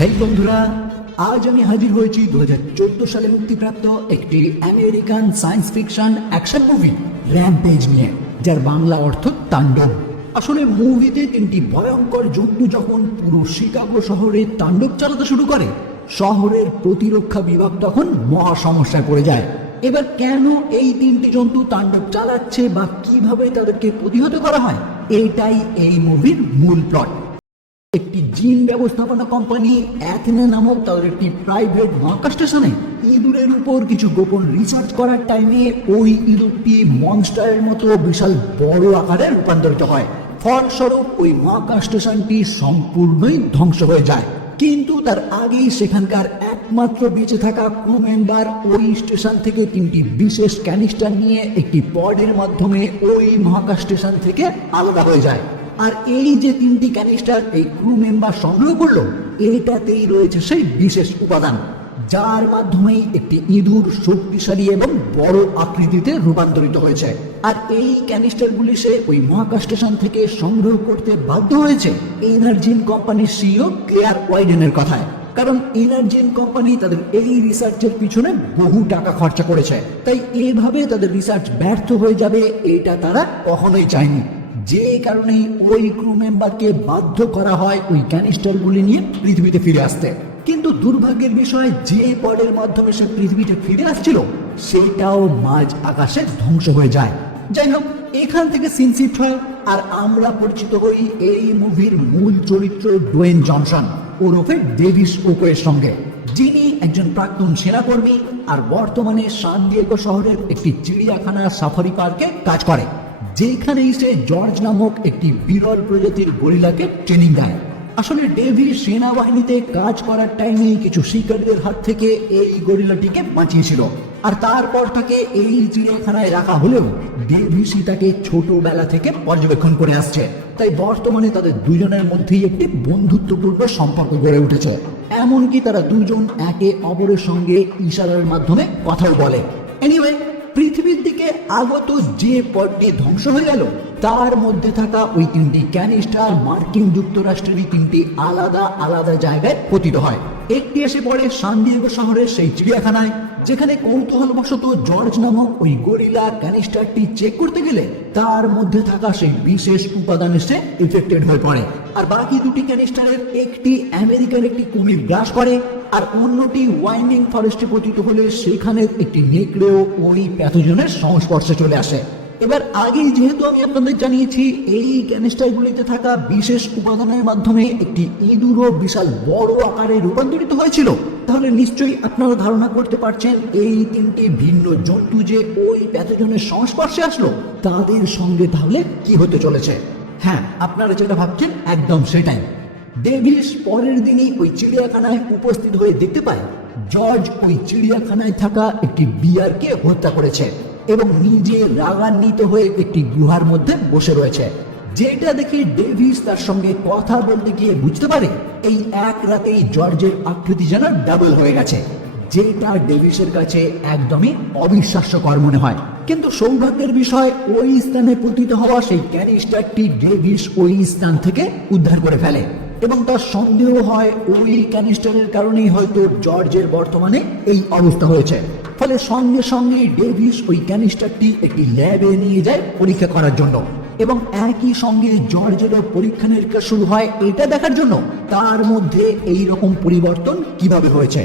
হেই বন্ধুরা, আজ আমি হাজির হয়েছি 2014 সালে মুক্তিপ্রাপ্ত একটি American science fiction action movie rampage নিয়ে, যার বাংলা অর্থ তাণ্ডব। আসলে মুভিতে তিনটি ভয়ঙ্কর জন্তু যখন পুরো শিকাগো শহরে তাণ্ডব চালাতে শুরু করে, শহরের প্রতিরক্ষা বিভাগ তখন মহা সমস্যায় পড়ে যায়। এবার কেন এই তিনটি জন্তু তাণ্ডব চালাচ্ছে বা কিভাবে তাদেরকে প্রতিহত করা হয়, এটাই এই মুভির মূল প্লট। একটি জিন ব্যবস্থাপনা কোম্পানি অ্যাথেনা নামক তাদের একটি প্রাইভেট মহাকাশ স্টেশনে ইঁদুরের উপর কিছু গোপন রিসার্চ করার টাইমে ওই ইঁদুরটি মনস্টারের মতো বিশাল বড় আকারে রূপান্তরিত হয়। ফলস্বরূপ ওই মহাকাশ স্টেশনটি সম্পূর্ণই ধ্বংস হয়ে যায়। কিন্তু তার আগেই সেখানকার একমাত্র বেঁচে থাকা ক্রু মেম্বার ওই স্টেশন থেকে তিনটি বিশেষ ক্যানিস্টার নিয়ে একটি পডের মাধ্যমে ওই মহাকাশ স্টেশন থেকে আলাদা হয়ে যায়। আর এই যে তিনটি ক্যানিস্টার এই ক্রু মেম্বার সংগ্রহ করলো, এটাতেই রয়েছে সেই বিশেষ উপাদান যার মাধ্যমে একটি ইঁদুর শক্তিশালী এবং বড় আকৃতিতে রূপান্তরিত হয়েছে। আর এই ক্যানিস্টারগুলি সে ওই মহাকাশ স্টেশন থেকে সংগ্রহ করতে বাধ্য হয়েছে এনার্জিন কোম্পানির সিইও ক্লেয়ার ওয়াইডেনের কথায়। কারণ এনার্জিন কোম্পানি তাদের এই রিসার্চের পিছনে বহু টাকা খরচা করেছে, তাই এভাবে তাদের রিসার্চ ব্যর্থ হয়ে যাবে এটা তারা কখনোই চায়নি। যে কারণে ওই ক্রু মেম্বারকে বাধ্য করা হয় ওই ক্যানিস্টারগুলি নিয়ে পৃথিবীতে ফিরে আসতে। কিন্তু দুর্ভাগ্যের বিষয়, যে পডের মাধ্যমে সে পৃথিবীতে ফিরে আসছিল সেটাও মাঝ আকাশে ধ্বংস হয়ে যায়। যাই হোক, এখান থেকে সিন শিফট হয় আর আমরা পরিচিত হই এই মুভির মূল চরিত্র ডোয়েন জনসন ওরফে ডেভিস ওকোয়ের সঙ্গে, যিনি একজন প্রাক্তন সেনাকর্মী আর বর্তমানে সান ডিয়েগো শহরের একটি চিড়িয়াখানা সাফারি পার্কে কাজ করে, যেখানে সে জর্জ নামক একটি বিরল প্রজাতির গরিলাকে ট্রেনিং দেয়। আসলে ডেভিস সেনাবাহিনীতে কাজ করার টাইমে কিছু শিকারীদের হাত থেকে এই গরিলাটিকে বাঁচিয়েছিল, আর তারপর তাকে এই চিড়িয়াখানায় রাখা হলেও ডেভিসই তাকে ছোটবেলা থেকে পর্যবেক্ষণ করে আসছে। তাই বর্তমানে তাদের দুজনের মধ্যেই একটি বন্ধুত্বপূর্ণ সম্পর্ক গড়ে উঠেছে। এমনকি তারা দুজন একে অপরের সঙ্গে ইশারার মাধ্যমে কথাও বলে। এনিওয়ে, পৃথিবীর দিকে আগত যে পডটি ধ্বংস হয়ে গেল তার মধ্যে থাকা ওই তিনটি ক্যানিস্টার মার্কিন যুক্তরাষ্ট্রেরই তিনটি আলাদা আলাদা জায়গায় পতিত হয়। একটি এসে পড়ে সান ডিয়েগো শহরের সেই চিড়িয়াখানায়, যেখানে কৌতূহলবশত জর্জ নামক ওই গরিলা ক্যানিস্টারটি চেক করতে গেলে তার মধ্যে থাকা সেই বিশেষ উপাদান এসে ইফেক্টেড হয়ে পড়ে। আর বাকি দুটি ক্যানিস্টারের একটি আমেরিকার একটি কুমির গ্রাস করে, আর অন্যটি ওয়াইন্ডিং ফরেস্টে পতিত হলে সেখানে একটি নেকড়েও ওই প্যাথোজেনের সংস্পর্শে চলে আসে। এবার আগেই যেহেতু আমি আপনাদের জানিয়েছি এই ক্যানিস্টারগুলিতে থাকা বিশেষ উপাদানের মাধ্যমে একটি ইঁদুরও বিশাল বড় আকারে রূপান্তরিত হয়েছিল, তাহলে নিশ্চয়ই আপনারা ধারণা করতে পারছেন এই তিনটি ভিন্ন জন্তু যে ওই প্যাথোজেনের সংস্পর্শে আসলো তাদের সঙ্গে তাহলে কি হতে চলেছে। হ্যাঁ, আপনারা যেটা ভাবছেন একদম সেটাই। ডেভিস পরের দিনই ওই চিড়িয়াখানায় উপস্থিত হয়ে দেখতে পায় জর্জ ওই চিড়িয়াখানায় থাকা একটি বিয়ারকে হত্যা করেছে এবং নিজে রাগান্বিত হয়ে একটি গুহার মধ্যে বসে রয়েছে। যেটা দেখে ডেভিস তার সঙ্গে কথা বলতে গিয়ে বুঝতে পারে এই এক রাতেই জর্জের আকৃতি যেন ডাবল হয়ে গেছে, যেটা ডেভিসের কাছে একদমই অবিশ্বাস্যকর মনে হয়। কিন্তু সৌভাগ্যের বিষয়, ওই স্থানে পতিত হওয়া সেই ক্যানিস্টারটি ডেভিস ওই স্থান থেকে উদ্ধার করে ফেলে এবং তার সন্দেহ হয় ওই ক্যানিস্টারের কারণেই হয়তো জর্জের বর্তমানে এই অবস্থা হয়েছে। ফলে সঙ্গে সঙ্গে ডেভিস ওই ক্যানিস্টারটি একটি ল্যাবে নিয়ে যায় পরীক্ষা করার জন্য, এবং একই সঙ্গে জর্জেরও পরীক্ষা নিরীক্ষা শুরু হয় এটা দেখার জন্য তার মধ্যে এই রকম পরিবর্তন কিভাবে হয়েছে।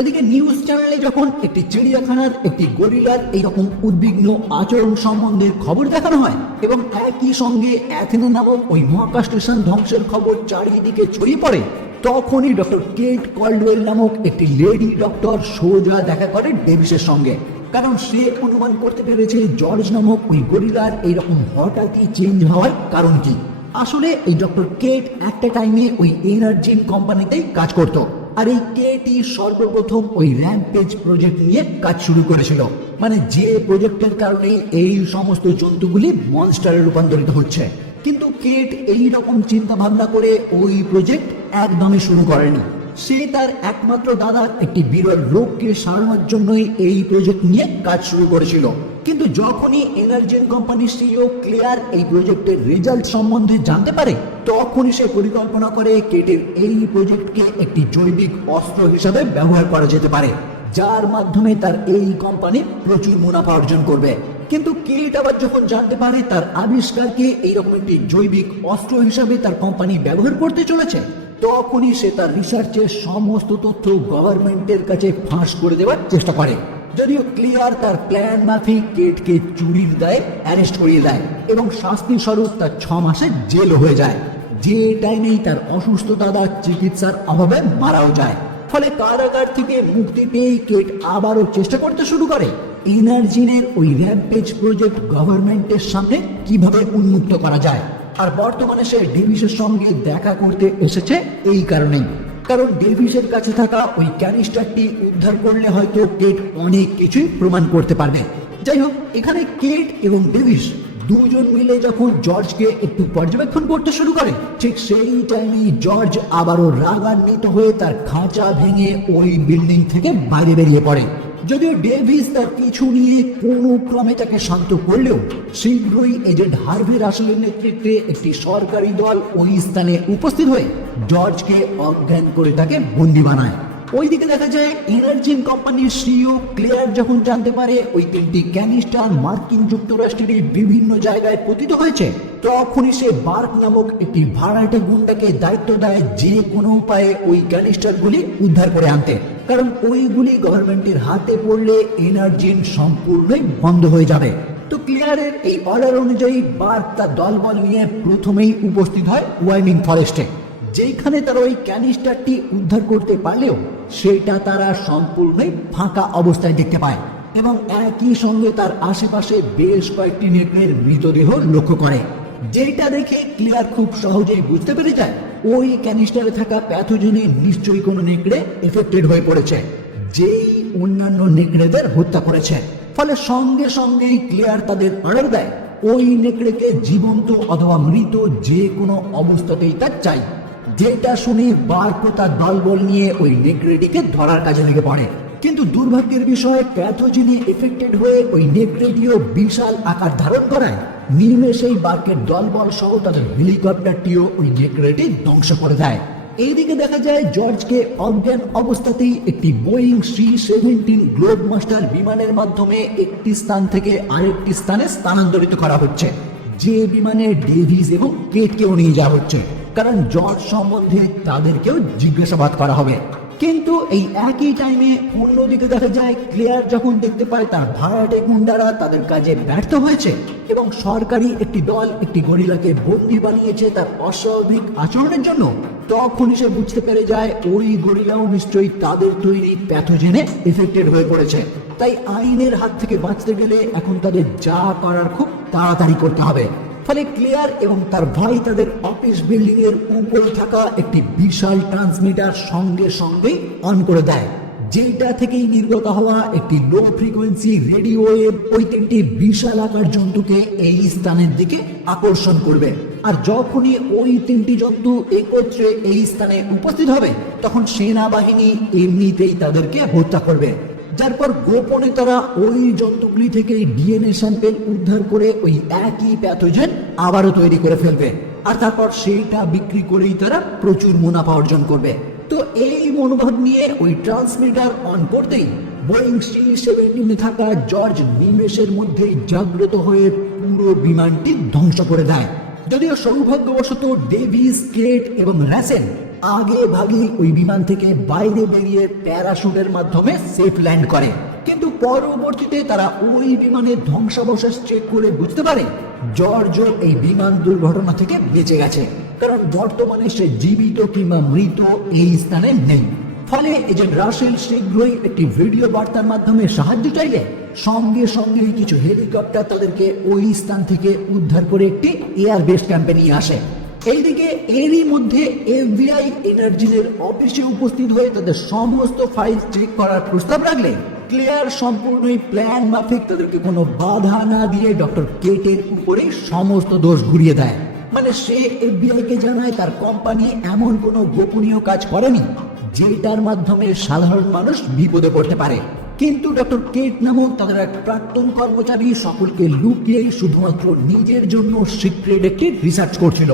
এদিকে নিউজ চ্যানেলে যখন একটি চিড়িয়াখানার একটি গরিলার এইরকম উদ্বিগ্ন আচরণ সম্বন্ধে খবর দেখানো হয় এবং একই সঙ্গে অ্যাথেনা নামক ওই মহাকাশ স্টেশন ধ্বংসের খবর চারিদিকে ছড়িয়ে পড়ে, তখনই ডক্টর কেট কল্ডওয়েল নামক একটি লেডি ডক্টর সোজা দেখা করে ডেভিসের সঙ্গে। কারণ সে অনুমান করতে পেরেছে জর্জ নামক ওই গরিলার এইরকম হঠাৎই চেঞ্জ হওয়ার কারণ কি। আসলে এই ডক্টর কেট একটা টাইমে ওই এনার্জিন কোম্পানিতেই কাজ করত, আর এই কেটি সর্বপ্রথম ওই র্যাম্পেজ প্রজেক্ট নিয়ে কাজ শুরু করেছিল, মানে যে প্রজেক্টের কারণে এই সমস্ত জন্তুগুলি মনস্টারে রূপান্তরিত হচ্ছে। কিন্তু কেট এই রকম চিন্তা ভাবনা করে ওই প্রজেক্ট একদমই শুরু করেনি। সে তার একমাত্র দাদার একটি বিরল রোগকে সারানোর জন্যই এই প্রজেক্ট নিয়ে কাজ শুরু করেছিল। কিন্তু যখনই এনার্জিন কোম্পানির সিইও ক্লিয়ার এই প্রজেক্টের রেজাল্ট সম্বন্ধে জানতে পারে, তখনই সে পরিকল্পনা করে কেটের এই প্রজেক্টকে একটি জৈবিক অস্ত্র হিসাবে ব্যবহার করা যেতে পারে, যার মাধ্যমে তার এই কোম্পানি প্রচুর মুনাফা অর্জন করবে। কিন্তু কেট আবার যখন জানতে পারে তার আবিষ্কারকে এইরকম একটি জৈবিক অস্ত্র হিসাবে তার কোম্পানি ব্যবহার করতে চলেছে, তখনই সে তার রিসার্চের সমস্ত তথ্য গভর্নমেন্টের কাছে ফাঁস করে দেওয়ার চেষ্টা করে। যদিও ক্লিয়ার তার প্ল্যান মাফিক কেটকে চুরির দায়ে অ্যারেস্ট করিয়ে দেয় এবং শাস্তি স্বরূপ তার 6 মাসের জেল হয়ে যায়, যে টাইমেই তার অসুস্থ দাদা চিকিৎসার অভাবে মারাও যায়। ফলে কারাগার থেকে মুক্তি পেয়ে কেট আবারও চেষ্টা করতে শুরু করে এনার্জিনের ওই র্যাম্পেজ প্রজেক্ট গভর্নমেন্টের সামনে কিভাবে উন্মুক্ত করা যায়। আর বর্তমানে সে ডেভিসের সঙ্গে দেখা করতে এসেছে এই কারণেই, কারণ ডেভিসের কাছে থাকা ওই ক্যানিস্টারটি উদ্ধার করলে হয়তো কেট অনেক কিছুই প্রমাণ করতে পারবে। যাই হোক, এখানে কেট এবং ডেভিস দুজন মিলে যখন জর্জকে একটু পর্যবেক্ষণ করতে শুরু করে, ঠিক সেই টাইমেই জর্জ আবারও রাগান্বিত হয়ে তার খাঁচা ভেঙে ওই বিল্ডিং থেকে বাইরে বেরিয়ে পড়ে। যদিও ডেভিস তার পিছু নিয়ে কোনো ক্রমে তাকে শান্ত করলেও শীঘ্রই এজেন্ট হার্ভে রাসেলের নেতৃত্বে একটি সরকারি দল ওই স্থানে উপস্থিত হয়ে জর্জকে অজ্ঞান করে তাকে বন্দী বানায়। ওইদিকে দেখা যায় এনার্জিন কোম্পানির সিইও ক্লিয়ার যখন জানতে পারে ওই 3টি ক্যানিস্টার মার্কিন যুক্তরাষ্ট্রের বিভিন্ন জায়গায় পতিত হয়েছে, তখনই সে বার্ক নামক একটি ভাড়াটে গুন্ডাকে দায়িত্ব দেয় যে কোনো উপায়ে ওই ক্যানিস্টারগুলি উদ্ধার করে আনতে, কারণ ওইগুলি গভর্নমেন্টের হাতে পড়লে এনার্জিন সম্পূর্ণই বন্ধ হয়ে যাবে। তো ক্লিয়ারের এই অর্ডার অনুযায়ী বার্ক তার দলবল নিয়ে প্রথমেই উপস্থিত হয় ওয়াইমিং ফরেস্টে, যেখানে তারা ওই ক্যানিস্টারটি উদ্ধার করতে পারলেও সেটা তারা সম্পূর্ণই ফাঁকা অবস্থায় দেখতে পায় এবং একই সঙ্গে তার আশেপাশে বেশ কয়েকটি নেকড়ের মৃতদেহ লক্ষ্য করে, যেটা দেখে ক্লিয়ার খুব সহজেই বুঝতে পেরে যায় ওই ক্যানিস্টারে থাকা প্যাথোজেনে নিশ্চয়ই কোনো নেকড়ে এফেক্টেড হয়ে পড়েছে, যেই অন্যান্য নেকড়েদের হত্যা করেছে। ফলে সঙ্গে সঙ্গেই ক্লিয়ার তাদের অর্ডার দেয় ওই নেকড়েকে জীবন্ত অথবা মৃত যে কোনো অবস্থাতেই তার চাই, যেটা শুনে বার্ক তার দলবল নিয়ে ওই নেকড়েটিকে ধরার কাজে লেগে পড়ে। কিন্তু দুর্ভাগ্যের বিষয়, প্যাথোজেনে এফেক্টেড হয়ে ওই নেকড়েটিও বিশাল আকার ধারণ করায় নিমেষেই বার্কের দলবল সহ তাদের হেলিকপ্টারটিও ওই নেকড়েটি ধ্বংস করে দেয়। এইদিকে দেখা যায় জর্জকে অজ্ঞান অবস্থাতেই একটি বোয়িং C-17 গ্লোব মাস্টার বিমানের মাধ্যমে একটি স্থান থেকে আরেকটি স্থানে স্থানান্তরিত করা হচ্ছে, যে বিমানে ডেভিস এবং কেটকেও নিয়ে যাওয়া হচ্ছে, কারণ জর্জ সম্বন্ধে তাদেরকেও জিজ্ঞাসাবাদ করা হবে। কিন্তু এই একই টাইমে অন্যদিকে দেখা যায় ক্লিয়ার যখন দেখতে পায় তার ভাড়াটে গুন্ডারা তাদের কাজে ব্যর্থ হয়েছে এবং সরকারি একটি দল একটি গরিলাকে বন্দী বানিয়েছে তার অস্বাভাবিক আচরণের জন্য, তখনই সে বুঝতে পেরে যায় ওই গরিলাও নিশ্চয়ই তাদের তৈরি প্যাথোজেনে এফেক্টেড হয়ে পড়েছে। তাই আইনের হাত থেকে বাঁচতে গেলে এখন তাদের যা করার খুব তাড়াতাড়ি করতে হবে। ফলে ক্লিয়ার এবং তার ভাই তাদের অফিস বিল্ডিং এর উপরে থাকা একটি বিশাল ট্রান্সমিটার সঙ্গে সঙ্গে অন করে দেয়, যেটা থেকেই নির্গত হওয়া একটি লো ফ্রিকোয়েন্সি রেডিও ওয়েভ ওই 3টি বিশাল আকার জন্তুকে এই স্থানের দিকে আকর্ষণ করবে। আর যখনই ওই 3টি জন্তু একত্রে এই স্থানে উপস্থিত হবে, তখন সেনাবাহিনী এমনিতেই তাদেরকে হত্যা করবে, যার পর গোপনে তারা ওই জন্তুগুলি থেকে ডিএনএ স্যাম্পেল উদ্ধার করে ওই একই প্যাথোজেন আবারও তৈরি করে ফেলবে, আর তারপর সেইটা বিক্রি করেই তারা প্রচুর মুনাফা অর্জন করবে। তো এই মনোভাব নিয়ে ওই ট্রান্সমিটার অন করতেই বোয়িং C-17 থাকা জর্জ নিমেষের মধ্যেই জাগ্রত হয়ে পুরো বিমানটি ধ্বংস করে দেয়। যদিও সৌভাগ্যবশত ডেভিস, কেট এবং রাসেল আগে ভাগে ওই বিমান থেকে বাইরে বেরিয়ে প্যারাশুটের মাধ্যমে সেফ ল্যান্ড করে, কিন্তু পরবর্তীতে তারা ওই বিমানের ধ্বংসাবশেষ চেক করে বুঝতে পারে জর্জ এই বিমান দুর্ঘটনা থেকে বেঁচে গেছে, কারণ বর্তমানে সে জীবিত কিংবা মৃত এই স্থানে নেই। ফলে এজেন্ট রাসেল শীঘ্রই একটি ভিডিও বার্তার মাধ্যমে সাহায্য চাইলে সঙ্গে সঙ্গে কিছু হেলিকপ্টার তাদেরকে ওই স্থান থেকে উদ্ধার করে একটি এয়ার বেস ক্যাম্পে নিয়ে আসে। এইদিকে এরই মধ্যে FBI এনার্জিনের অফিসে উপস্থিত হয়ে তাদের সমস্ত ফাইল চেক করার প্রস্তাব রাখলে ক্লিয়ার সম্পূর্ণই প্ল্যান মাফিক তাদেরকে কোনো বাধা না দিয়ে ডক্টর কেটের উপরে সমস্ত দোষ ঘুরিয়ে দেয়। মানে সে FBI কে জানায় তার কোম্পানি এমন কোনো গোপনীয় কাজ করেনি যেটার মাধ্যমে সাধারণ মানুষ বিপদে পড়তে পারে। কিন্তু ডক্টর কেট নামক তাদের এক প্রাক্তন কর্মচারী সকলকে লুকিয়ে শুধুমাত্র নিজের জন্য সিক্রেট একটি রিসার্চ করছিল,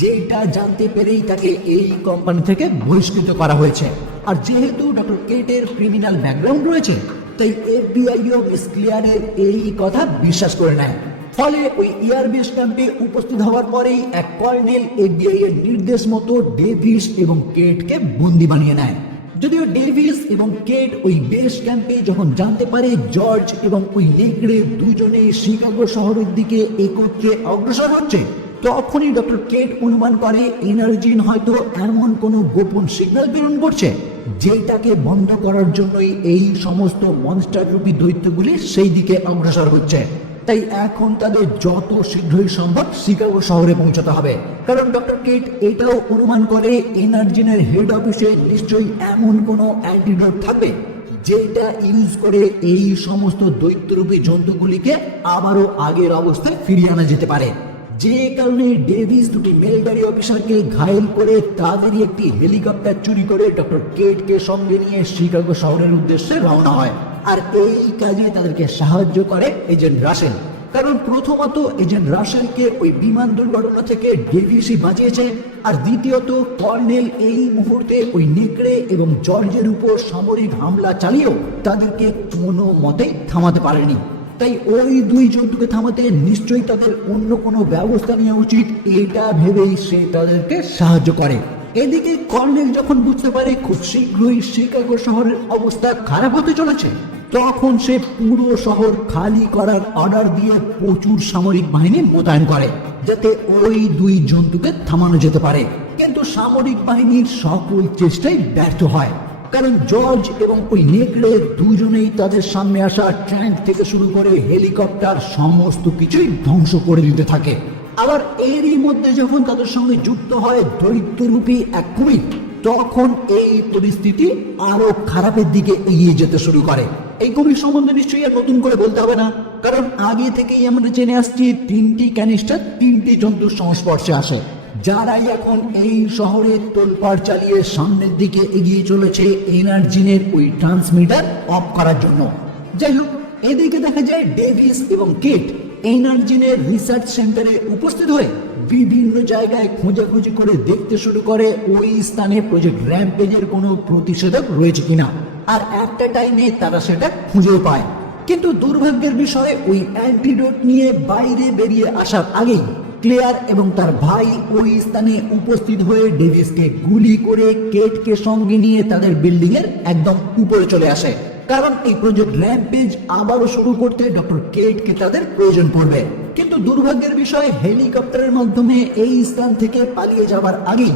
যেটা জানতে পেরেই তাকে এই কোম্পানি থেকে বহিষ্কৃত করা হয়েছে। আর যেহেতু ডক্টর কেটের ক্রিমিনাল ব্যাকগ্রাউন্ড রয়েছে, তাই FBI ও মিস ক্লিয়ারের এই কথা বিশ্বাস করে নেয়। ফলে ওই এয়ারবেস ক্যাম্পে উপস্থিত হওয়ার পরেই এক কর্নেল FBI এর নির্দেশ মতো ডেভিস এবং কেটকে বন্দি বানিয়ে নেয়। যদিও ডেভিস এবং কেট ওই বেস ক্যাম্পে যখন জানতে পারে জর্জ এবং ওই নেগড়ে দুজনে শিকাগো শহরের দিকে একত্রে অগ্রসর হচ্ছে, তখনই ডক্টর কেট অনুমান করে এনার্জিন হয়তো এমন কোনো গোপন সিগন্যাল প্রেরণ করছে, যেটাকে বন্ধ করার জন্যই এই সমস্ত মনস্টার রূপী দৈত্যগুলি সেই দিকে অগ্রসর হচ্ছে। তাই এখন তাদের যত শীঘ্রই সম্ভব শিকাগো শহরে পৌঁছাতে হবে, কারণ ডক্টর কেট এটাও অনুমান করে এনার্জিনের হেড অফিসে নিশ্চয়ই এমন কোনো অ্যান্টিডোট থাকবে, যেটা ইউজ করে এই সমস্ত দৈত্যরূপী জন্তুগুলিকে আবারও আগের অবস্থায় ফিরিয়ে আনা যেতে পারে। যে কারণে ডেভিস দুটি মিলিটারি অফিসারকে ঘায়েল করে তাদেরই একটি হেলিকপ্টার চুরি করে ডক্টর কেটকে সঙ্গে নিয়ে শিকাগো শহরের উদ্দেশ্যে রওনা হয়। আর এই কাজে তাদেরকে সাহায্য করে এজেন্ট রাসেল, কারণ প্রথমত এজেন্ট রাসেলকে ওই বিমান দুর্ঘটনা থেকে ডেভিসই বাঁচিয়েছে, আর দ্বিতীয়ত কর্নেল এই মুহূর্তে ওই নেকড়ে এবং জর্জের উপর সামরিক হামলা চালিয়েও তাদেরকে কোনো মতেই থামাতে পারেনি। তাই ওই দুই জন্তুকে থামাতে নিশ্চয়ই তাদের অন্য কোনো ব্যবস্থা নেওয়া উচিত, এটা ভেবেই সে তাদেরকে সাহায্য করে। এদিকে কর্নেল যখন বুঝতে পারে খুব শীঘ্রই শিকাগো শহরের অবস্থা খারাপ হতে চলেছে, তখন সে পুরো শহর খালি করার অর্ডার দিয়ে প্রচুর সামরিক বাহিনী মোতায়েন করে, যাতে ওই দুই জন্তুকে থামানো যেতে পারে। কিন্তু সামরিক বাহিনীর সকল চেষ্টাই ব্যর্থ হয়, কারণ জর্জ এবং ওই নেকড়ে দুজনেই তাদের সামনে আসা ট্যাঙ্ক থেকে শুরু করে হেলিকপ্টার সমস্ত কিছুই ধ্বংস করে দিতে থাকে। আবার এরই মধ্যে যখন তাদের সঙ্গে যুক্ত হয় দৈত্যরূপী এক কুমির, তখন এই পরিস্থিতি আরো খারাপের দিকে এগিয়ে যেতে শুরু করে। এই কুমির সম্বন্ধে নিশ্চয়ই আর নতুন করে বলতে হবে না, কারণ আগে থেকেই আমরা জেনে আসছি তিনটি ক্যানিস্টার তিনটি জন্তুর সংস্পর্শে আসে, যারাই এখন এই শহরে তোলপাড় চালিয়ে সামনের দিকে এগিয়ে চলেছে এনার্জিনের ওই ট্রান্সমিটার অফ করার জন্য। যাই হোক, এদিকে দেখা যায় ডেভিস এবং কেট এনার্জিনের রিসার্চ সেন্টারে উপস্থিত হয়ে বিভিন্ন জায়গায় খোঁজাখুঁজি করে দেখতে শুরু করে ওই স্থানে প্রজেক্ট র্যাম্পেজের কোনো প্রতিষেধক রয়েছে কিনা। আর একটা টাইমে তারা সেটা খুঁজেও পায়, কিন্তু দুর্ভাগ্যের বিষয়ে ওই অ্যান্টিডোট নিয়ে বাইরে বেরিয়ে আসার আগেই ক্লেয়ার এবং তার ভাই ওই স্থানে উপস্থিত হয়ে ডেভিসকে গুলি করে কেটকে সঙ্গে নিয়ে তাদের বিল্ডিং এর একদম উপরে চলে আসে, কারণ এই প্রজেক্ট র্যাম্পেজ আবারও শুরু করতে ডক্টর কেটকে তাদের প্রয়োজন পড়বে। কিন্তু দুর্ভাগ্যের বিষয়, হেলিকপ্টারের মাধ্যমে এই স্থান থেকে পালিয়ে যাবার আগেই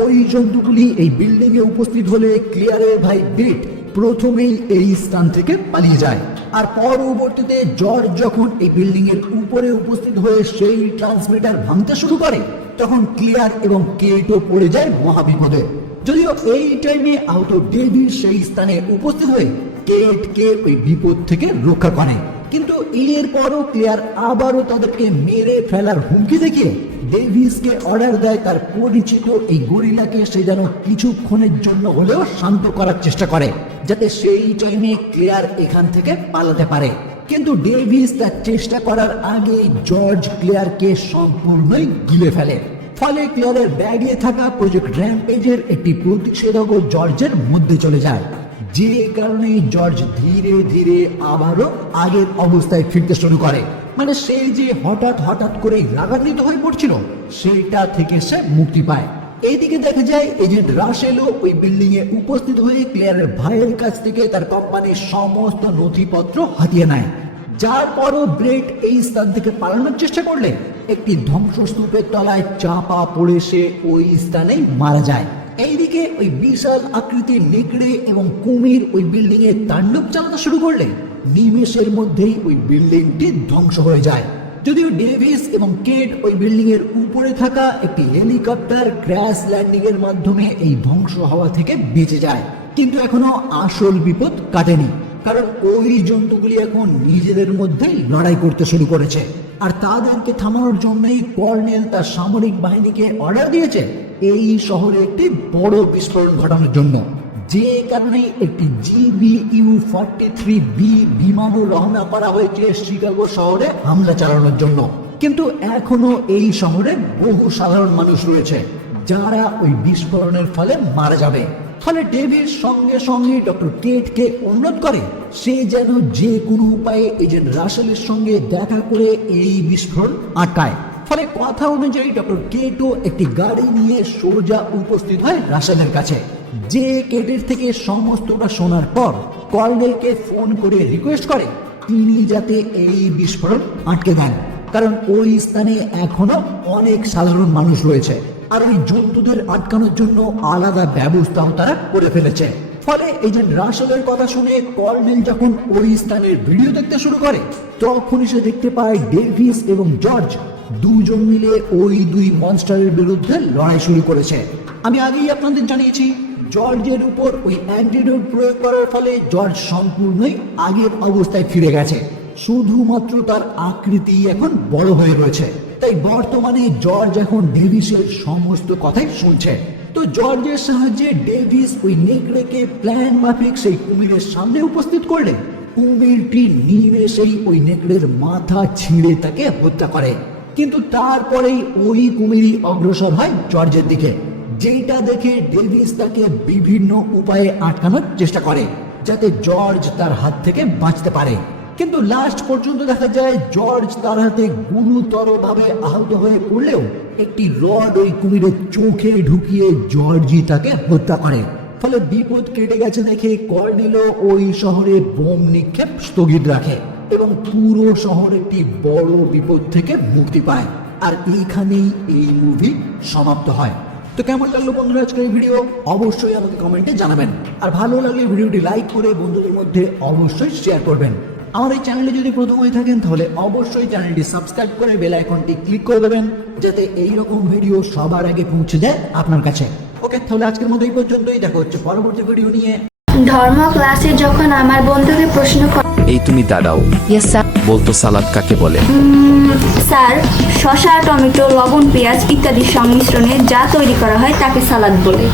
ওই জন্তুগুলি এই বিল্ডিং এ উপস্থিত হলে ক্লিয়ারের ভাই বিট প্রথমেই এই স্থান থেকে পালিয়ে যায়। আর পরবর্তীতে জর্জ যখন এই বিল্ডিং এর উপরে উপস্থিত হয়ে সেই ট্রান্সমিটার ভাঙতে শুরু করে, তখন ক্লিয়ার এবং কেটও পড়ে যায় মহাবিপদে। যদিও এই টাইমে আহত ডেভিস সেই স্থানে উপস্থিত হয়ে কেটকে ওই বিপদ থেকে রক্ষা করে, কিন্তু এর পরও ক্লিয়ার আবারও তাদেরকে মেরে ফেলার হুমকি দেখিয়ে ডেভিসকে অর্ডার দেয় তার পরিচিত এই গরিলাকে সে যেন কিছুক্ষণের জন্য হলেও শান্ত করার চেষ্টা করে, যাতে সেই টাইমে ক্লিয়ার এখান থেকে পালাতে পারে। কিন্তু ডেভিস তার চেষ্টা করার আগে জর্জ ক্লিয়ারকে সম্পূর্ণই গিলে ফেলে। ফলে ক্লিয়ারের ব্যাগে থাকা প্রজেক্ট র্যাম্পেজের একটি প্রতিষেধক জর্জের মধ্যে চলে যায়, যে কারণে জর্জ ধীরে ধীরে আবারও আগের অবস্থায় ফিরতে শুরু করে। মানে সে যে হঠাৎ করে রাগান্বিত হয়ে পড়ছিল, সেটা থেকে সে মুক্তি পায়। এইদিকে দেখা যায় এজেন্ট রাসেলও ওই বিল্ডিং এ উপস্থিত হয়ে ক্লিয়ারের ভাইয়ের কাছ থেকে তার কোম্পানির সমস্ত নথিপত্র হাতিয়ে নেয়। যার পরও ব্রেট এই স্থান থেকে পালানোর চেষ্টা করলে একটি ধ্বংসস্তূপের তলায় চাপা পড়ে সে ওই স্থানেই মারা যায়। এইদিকে ওই বিশাল আকৃতির নেকড়ে এবং কুমির ওই বিল্ডিং এ তাণ্ডব চালাতে শুরু করলে নিমেষের মধ্যেই ওই বিল্ডিংটি ধ্বংস হয়ে যায়। যদিও ডেভিস এবং কেট ওই বিল্ডিং এর উপরে থাকা একটি হেলিকপ্টার ক্র্যাশ ল্যান্ডিং এর মাধ্যমে এই ধ্বংস হওয়া থেকে বেঁচে যায়, কিন্তু এখনো আসল বিপদ কাটেনি, কারণ ওই জন্তুগুলি এখন নিজেদের মধ্যেই লড়াই করতে শুরু করেছে। আর তাদেরকে থামানোর জন্যই কর্নেল তার সামরিক বাহিনীকে অর্ডার দিয়েছে এই শহরে একটি বড় বিস্ফোরণ ঘটানোর জন্য, যে কারণে একটি GBU-43B বিমানও রওনা করা হয়েছে শিকাগো শহরে হামলা চালানোর জন্য। কিন্তু এখনো এই শহরে বহু সাধারণ মানুষ রয়েছে যারা ওই বিস্ফোরণের ফলে মারা যাবে। ফলে ডেভিস সঙ্গে সঙ্গে ডক্টর কেটকে অনুরোধ করে সে যেন যে কোনো উপায়ে এজেন্ট রাসেলের সঙ্গে দেখা করে এই বিস্ফোরণ আটকায়। ফলে কথা অনুযায়ী ডক্টর কেটও একটি গাড়ি নিয়ে সোজা উপস্থিত হয় রাসেলের কাছে। যে কেটের থেকে সমস্তটা শোনার পর কর্নেলকে ফোন করে রিকোয়েস্ট করে তিনি যাতে এই বিস্ফোরণ আটকে দেন, কারণ ওই স্থানে এখনো অনেক সাধারণ মানুষ রয়েছে আর ওই জন্তুদের আটকানোর জন্য আলাদা ব্যবস্থাও তারা করে ফেলেছে। ফলে এজেন্ট রাসেলের কথা শুনে কর্নেল যখন ওই স্থানের ভিডিও দেখতে শুরু করে তখনই সে দেখতে পায় ডেভিস এবং জর্জ দুজন মিলে ওই দুই মনস্টারের বিরুদ্ধে লড়াই শুরু করেছে। আমি আগেই আপনাদের জানিয়েছি জর্জের উপর ওই অ্যান্টিডোট প্রয়োগ করার ফলে জর্জ সম্পূর্ণই আগের অবস্থায় ফিরে গেছে, শুধুমাত্র তার আকৃতি এখন বড় হয়ে রয়েছে। তাই বর্তমানে জর্জ এখন ডেভিসের সমস্ত কথাই শুনছে। তো জর্জের সাহায্যে ডেভিস ওই নেকড়েকে প্ল্যান মাফিক সেই কুমিরের সামনে উপস্থিত করলে কুমিরটি নিমেষেই ওই নেকড়ের মাথা ছিঁড়ে তাকে হত্যা করে। কিন্তু তারপরেই ওই কুমিরই অগ্রসর হয় জর্জের দিকে, যেটা দেখে ডেভিস তাকে বিভিন্ন উপায়ে আটকানোর চেষ্টা করে যাতে জর্জ তার হাত থেকে বাঁচতে পারে। কিন্তু লাস্ট পর্যন্ত দেখা যায় জর্জ তার হাতে গুরুতরভাবে আহত হয়ে পড়লেও একটি রড ওই কুমিরের চোখে ঢুকিয়ে জর্জই তাকে হত্যা করে। ফলে বিপদ কেটে গেছে দেখে কর্নেলও ওই শহরে বোম নিক্ষেপ স্থগিত রাখে এবং পুরো শহর একটি বড় বিপদ থেকে মুক্তি পায়। আর এইখানেই এই মুভি সমাপ্ত হয়। তো কেমন লাগলো বন্ধুরা আজকের এই ভিডিও অবশ্যই আমাকে কমেন্টে জানাবেন, আর ভালো লাগলে ভিডিওটি লাইক করে বন্ধুদের মধ্যে অবশ্যই শেয়ার করবেন। আমার এই চ্যানেলে যদি প্রথম হয়ে থাকেন তাহলে অবশ্যই চ্যানেলটি সাবস্ক্রাইব করে বেল আইকনটি ক্লিক করে দেবেন যাতে এইরকম ভিডিও সবার আগে পৌঁছে যায় আপনার কাছে। ওকে, তাহলে আজকের মতো এই পর্যন্তই, দেখা হচ্ছে পরবর্তী ভিডিও নিয়ে। ধর্ম ক্লাসে যখন আমার বন্ধুকে প্রশ্ন এই তুমি দাঁড়াও, ইয়েস স্যার। বলতো সালাদ কাকে বলে? স্যার, শসা, টমেটো, লবণ, পেঁয়াজ ইত্যাদির সংমিশ্রণে যা তৈরি করা হয় তাকে সালাদ বলে।